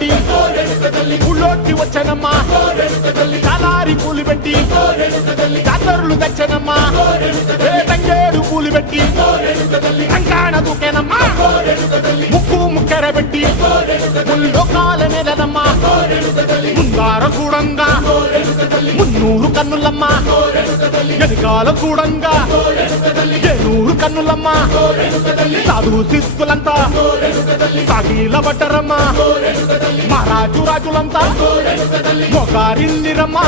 పెట్టి ఊళ్ళోకి వచ్చనమ్మా చాలారి పూలు పెట్టి జాతరులు తెచ్చనమ్మా తంగేడు పూలు పెట్టి కంకాణ దూకేనమ్మా ముక్కు ముక్కెర పెట్టి ముల్లోకాల నెలనమ్మా ముందార చూడంగా మున్నూరు కన్నులమ్మా వెనకాల చూడంగా ఏనూరు కన్నులమ్మా సాధు శిస్తులంతా సాగిల పడ్డరమ్మా మహారాజు రాజులంతా మొగారిందిరమ్మా